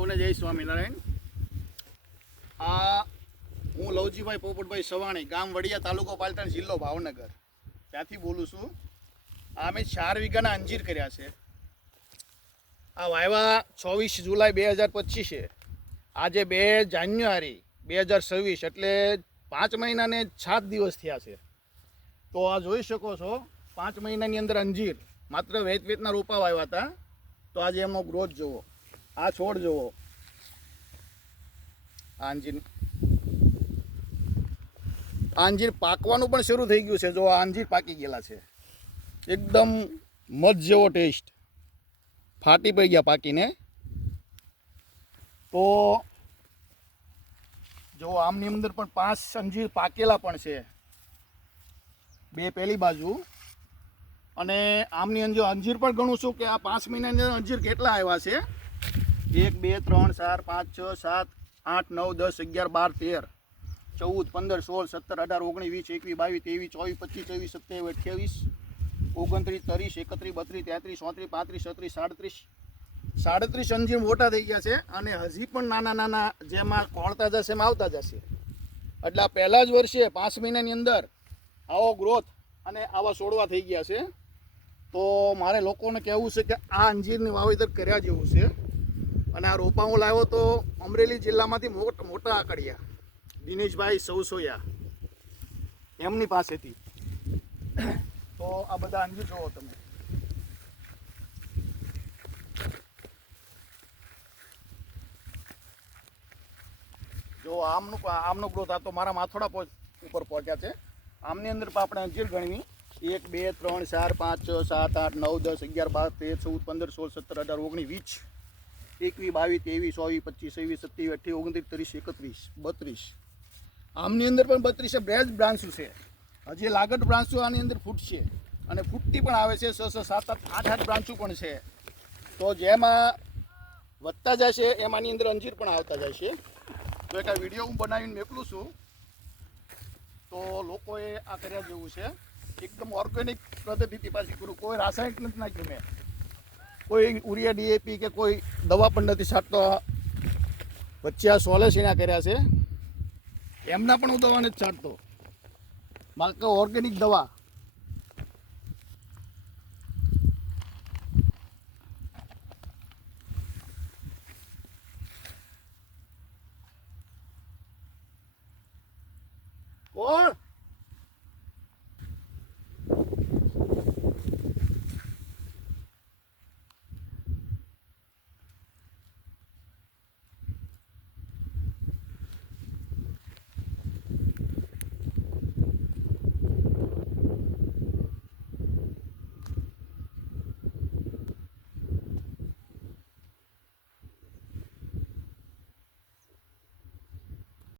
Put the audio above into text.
સૌને જય સ્વામિનારાયણ। આ હું લવજીભાઈ પોપટભાઈ સવાણી, ગામ વડિયા, તાલુકો પાલટણ, જિલ્લો ભાવનગર, ત્યાંથી બોલું છું। આ મેં 4 વીઘાના અંજીર કર્યા છે। આ વાયવા 24 જુલાઈ 2025 છે। આજે 2 જાન્યુઆરી 2026 એટલે 5 મહિનાને 7 દિવસ થયા છે। તો આ જોઈ શકો છો, 5 મહિનાની અંદર અંજીર માત્ર વેતના રોપા વાવ્યા હતા। તો આજે એમનો ગ્રોથ જુઓ, આ છોડ જુઓ, આ અંજીર પાકવાનું પણ શરૂ થઈ ગયું છે। જો આ અંજીર પાકી ગયેલા છે, એકદમ મધ જેવો ટેસ્ટ, ફાટી પડી ગયા પાકીને। તો જો આમની અંદર પણ 5 અંજીર પાકેલા પણ છે, 2 પહેલી બાજુ, અને આમની અંદર અંજીર પણ ગણું છું કે આ 5 મહિનાની અંદર અંજીર કેટલા આવ્યા છે। 1 2 3 4 5 6 7 8 9 10 11 12 13 14 15 16 17 18 19 20 21 22 23 24 25 27 28 29 30 31 32 33 34 35 36 37 અંજીર મોટા થઈ ગયા છે, અને હજી પણ નાના નાના જેમાં કોળતા જશે એમ આવતા જશે। એટલે આ પહેલા જ વર્ષે 5 મહિનાની અંદર આવો ગ્રોથ અને આવા છોડવા થઈ ગયા છે। તો મારે લોકોને કહેવું છે કે આ અંજીરની વાવેતર કર્યા જેવું છે। અને આ રોપા હું લાવ્યો તો અમરેલી જિલ્લામાંથી મોટા આકડિયા દિનેશભાઈ સૌસોયા એમની પાસેથી। તો આ બધા અંજીર જોવો તમે, જો આમનો ગ્રોથ આ તો મારા માથોડા ઉપર પહોંચ્યા છે। આમની અંદર આપણે અંજીર ગણવી 1 2 3 4 5 6 7 8 9 10 11 12 13 14 15 16 17 18 19 20 21 22 23 24 25 26 27 28 29 30 31 32 આમની અંદર પણ 32 બ્રેજ બ્રાન્ચો છે। હજી લાગત બ્રાન્ચો આની અંદર ફૂટશે, અને ફૂટતી પણ આવે છે। 6 6 7 8 8 બ્રાન્ચો પણ છે। તો જેમાં વધતા જશે એમાંની અંદર અંજીર પણ આવતા જશે। તો એક આ વિડીયો હું બનાવીને મોકલું છું, તો લોકોએ આ કર્યા જેવું છે। એકદમ ઓર્ગેનિક પદ્ધતિથી પાછી કરું, કોઈ રાસાયણિક નથી નાખ્યું મેં, કોઈ યુરિયા ડીએપી કે કોઈ દવા પણ નથી છાંટતો। વચ્ચે આ સોલેસીના કર્યા છે, એમના પણ હું દવા નથી છાંટતો, માત્ર ઓર્ગેનિક દવા। કોણ